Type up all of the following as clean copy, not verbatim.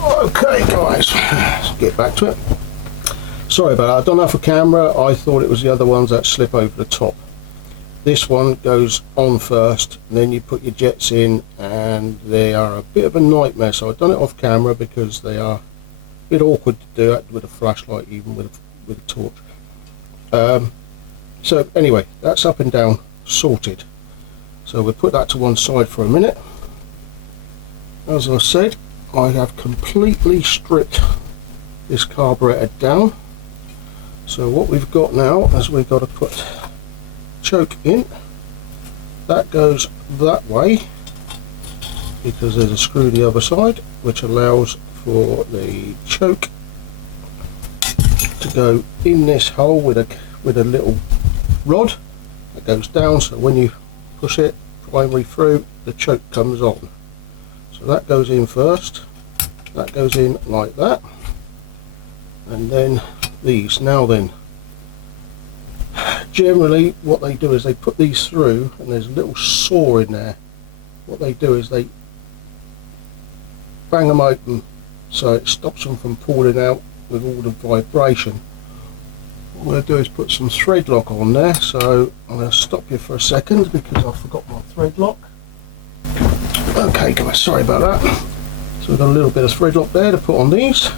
Okay guys, let's get back to it. Sorry about that, I don't know for camera, I thought it was the other ones that slip over the top. This one goes on first, and then you put your jets in, and they are a bit of a nightmare. So I've done it off camera because they are a bit awkward to do it with a flashlight, even with a torch. So anyway, that's up and down sorted. So we'll put that to one side for a minute. As I said, I have completely stripped this carburetor down. So what we've got now is we've got to put choke in. That goes that way because there's a screw the other side which allows for the choke to go in this hole with a little rod that goes down, so when you push it primary through, the choke comes on. So that goes in first, that goes in like that, and then these. Now then, generally what they do is they put these through, and there's a little saw in there. What they do is they bang them open so it stops them from pulling out with all the vibration. What I'm going to do is put some thread lock on there, so I'm going to stop you for a second because I forgot my thread lock. Okay guys, sorry about that. So we've got a little bit of thread lock there to put on these.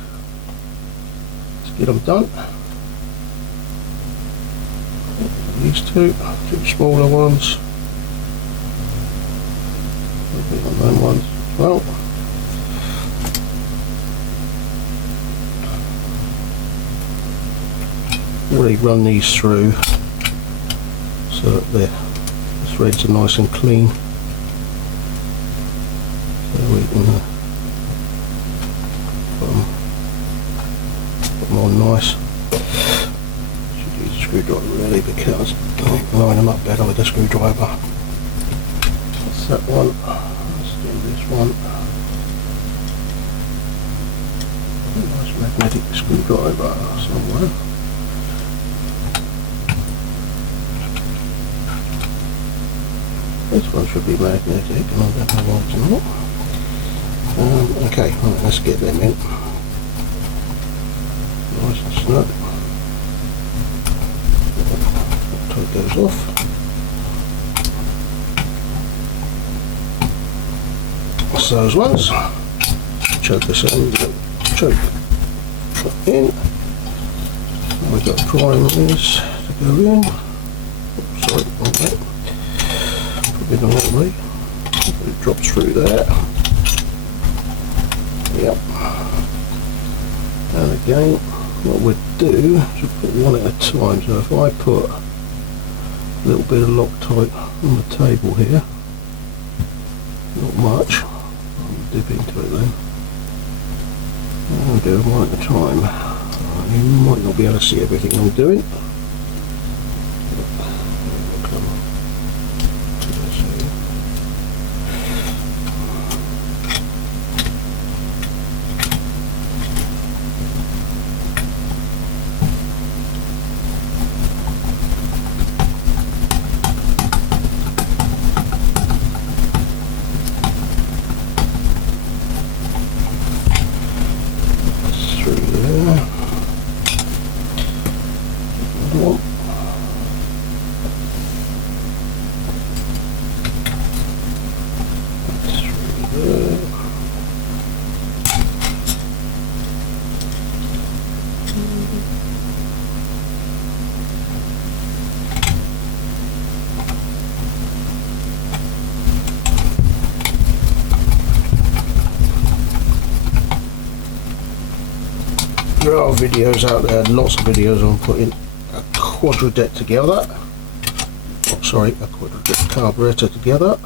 Let's get them done. These two smaller ones. A little bit on them ones as well. Really run these through so that the threads are nice and clean. So we can put them on nice. Should use a screwdriver really because I line them up better with a screwdriver. That's that one. Let's do this one. Nice magnetic screwdriver somewhere. This one should be magnetic, and I don't know why it's not. Okay, right, let's get them in. Nice and snug. Take those off. That's those ones. Choke this in. Choke in. We've got primaries to go in. Oops, sorry, wrong way. In the wrong way. It drops through there. Yep. And again, what we'd do is we'll put one at a time. So if I put a little bit of Loctite on the table here, not much, I'll dip into it then. I'll do them one at a time. You might not be able to see everything I'm doing. There are videos out there, lots of videos on putting a quadrajet together. Oh, sorry, a quadrajet carburetor together.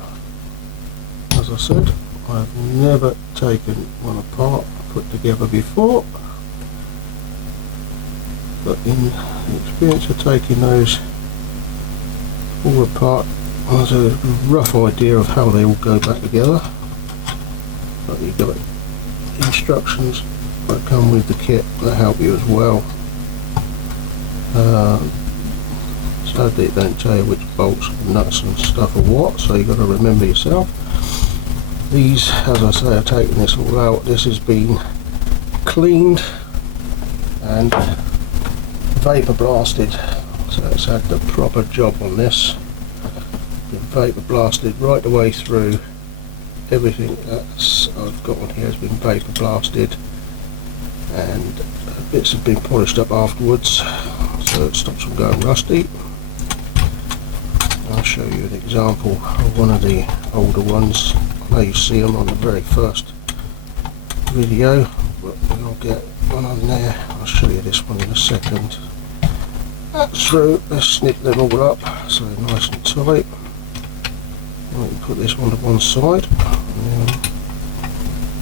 As I said, I've never taken one apart, put together before. But in the experience of taking those all apart, there's a rough idea of how they all go back together. But you've got instructions that come with the kit that help you as well. Sadly it don't tell you which bolts and nuts and stuff are what, so you've got to remember yourself. These, as I say, I've taken this all out. This has been cleaned and vapor blasted, so it's had the proper job on this. Been vapor blasted right the way through. Everything that's I've got on here has been vapor blasted, and bits have been polished up afterwards so it stops them going rusty. I'll show you an example of one of the older ones. I know you see them on the very first video, but I'll get one on there. I'll show you this one in a second. That's through. Let's snip them all up so they're nice and tight. We can put this one to one side and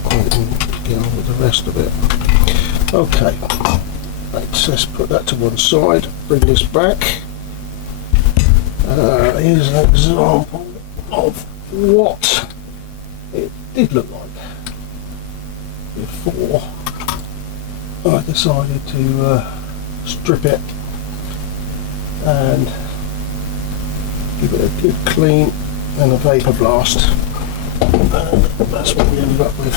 I can get on with the rest of it. Okay, right, so let's put that to one side, bring this back. Here's an example of what it did look like before I decided to strip it and give it a good clean and a vapor blast, and that's what we ended up with.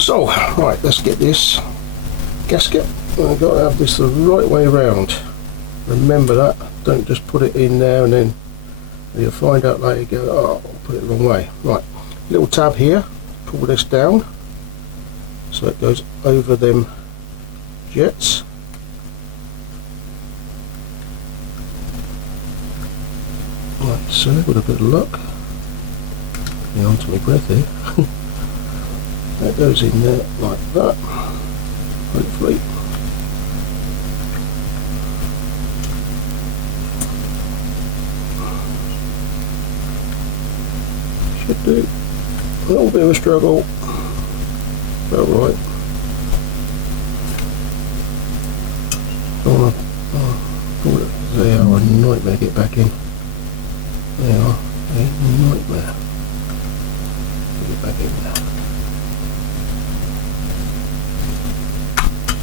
So right, let's get this gasket. I've got to have this the right way around. Remember that, don't just put it in there and then you'll find out later, you go, oh, I'll put it the wrong way. Right, little tab here, pull this down so it goes over them jets. Like so, with a bit of luck. Hang on to my breath here. That goes in there like that, hopefully. Should do. A little bit of a struggle, about right. They are a nightmare to get back in. They are a nightmare to get back in there.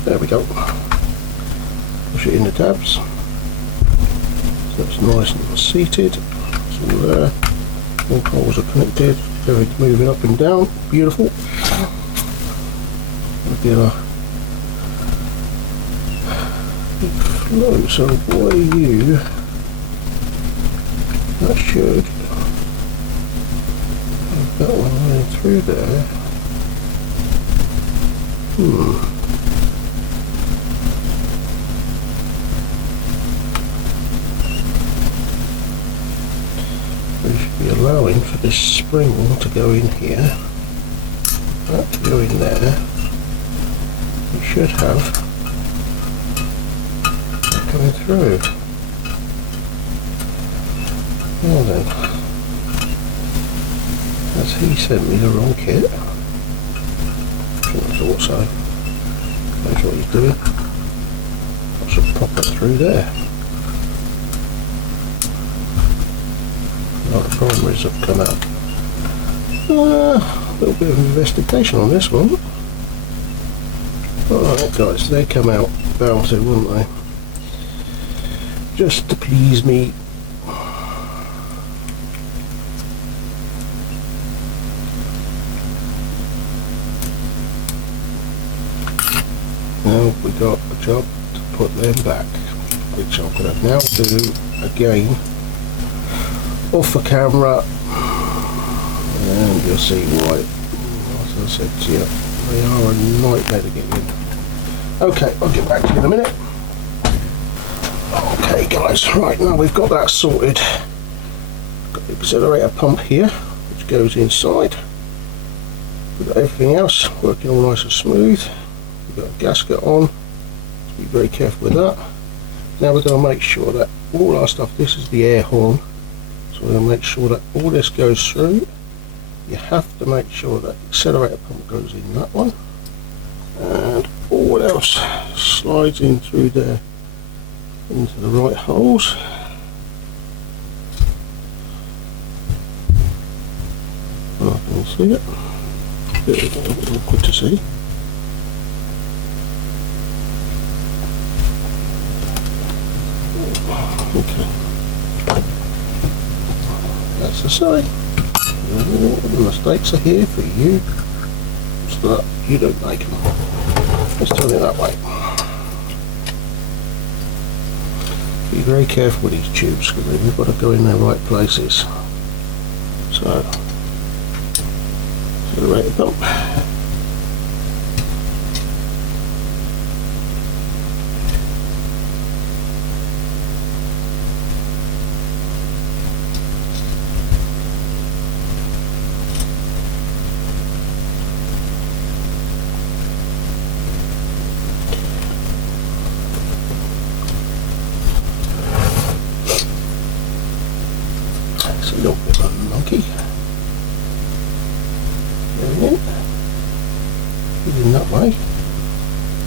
There we go. Push it in the tabs. So it's nice and seated. It's all there. All holes are connected. Everything's moving up and down. Beautiful. Regular flow. So why you? That should have that one running through there. We should be allowing for this spring to go in here, that to go in there. We should have that coming through. Well then, as he sent me the wrong kit, I thought so. Knows what he's doing. I should pop it through there. Oh, the primaries have come out. A little bit of investigation on this one. Alright guys, they come out bound to, wouldn't they? Just to please me. Now we got a job to put them back, which I'm going to now do again off the camera, and you'll see why. As I said to you, they are a nightmare to get in. Okay, I'll get back to you in a minute. Okay guys, right, now we've got that sorted. Got the accelerator pump here, which goes inside. We've got everything else working all nice and smooth. We've got a gasket on, so be very careful with that. Now we're going to make sure that all our stuff, this is the air horn, so we're going to make sure that all this goes through. You have to make sure that the accelerator pump goes in that one, and all else slides in through there into the right holes. I can see it. A bit awkward to see. Okay, that's the side. The mistakes are here for you, so that you don't make them. Let's turn it that way. Be very careful with these tubes because they've got to go in their right places. So, accelerator pump. It's a little bit of a monkey. Going in that way.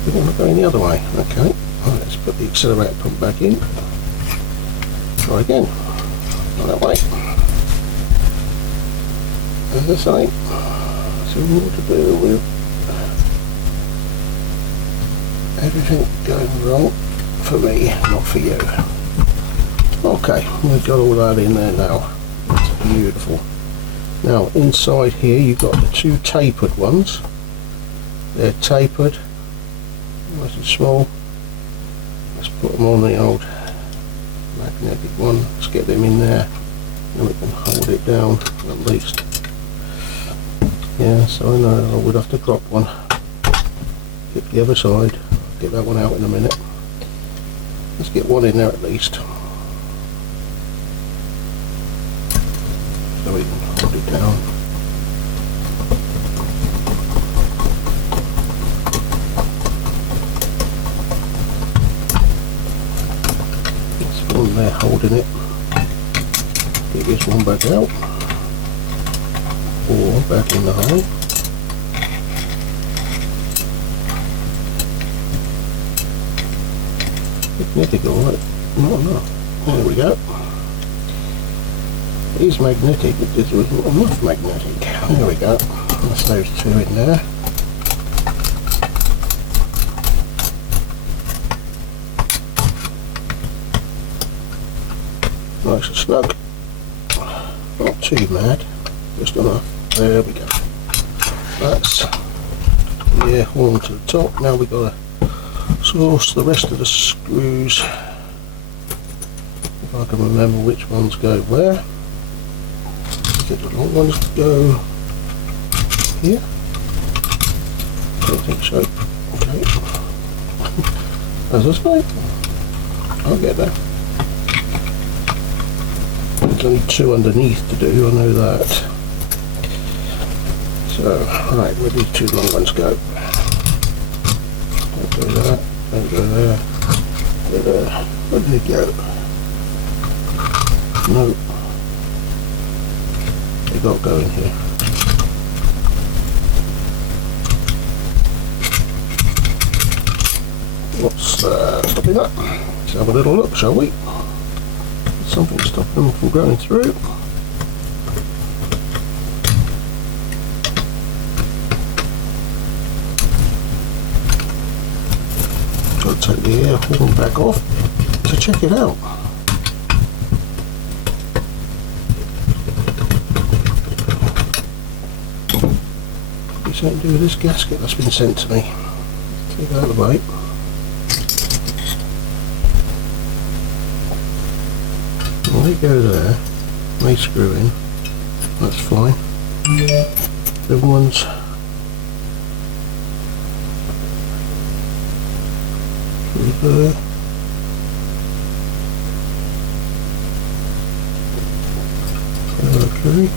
We want to go in the other way. Okay. Right, let's put the accelerator pump back in. Try again. Go that way. As I say, so more to do with everything going wrong for me, not for you. Okay, we've got all that in there now. It's beautiful. Now inside here you've got the two tapered ones. They're tapered, nice and small. Let's put them on the old magnetic one. Let's get them in there, and we can hold it down at least. Yeah, so I know I would have to drop one. Get the other side. Get that one out in a minute. Let's get one in there at least. So we can hold it down. There's one there holding it. Get this one back out. Or back in the hole. Magnetic, alright. No. There we go. It is magnetic, but this was not enough magnetic. There we go. That's those two in there. Nice and snug. Not too mad. Just enough. There we go. That's the air horn to the top. Now we've got to source the rest of the screws. If I can remember which ones go where. Get the long ones to go here. Don't think so. Okay. As I say, I'll get there. There's only two underneath to do, I know that. So, right, where do these two long ones go? Don't go there, don't go there, go there. Where did they go? No. They got to go in here. What's stopping that? Let's have a little look, shall we? Something stopping them from going through. Got to take the air horn back off to check it out. Something to do with this gasket that's been sent to me. Take that out of the way. Well, they go there. They screw in. That's fine. The other ones. Through there. Okay.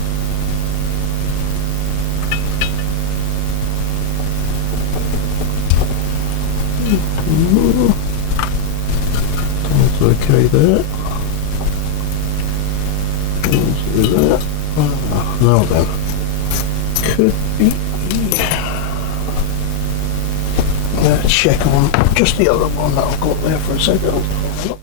That's okay there. Let's do that. Now then, could be. Let's check on just the other one that I've got there for a second.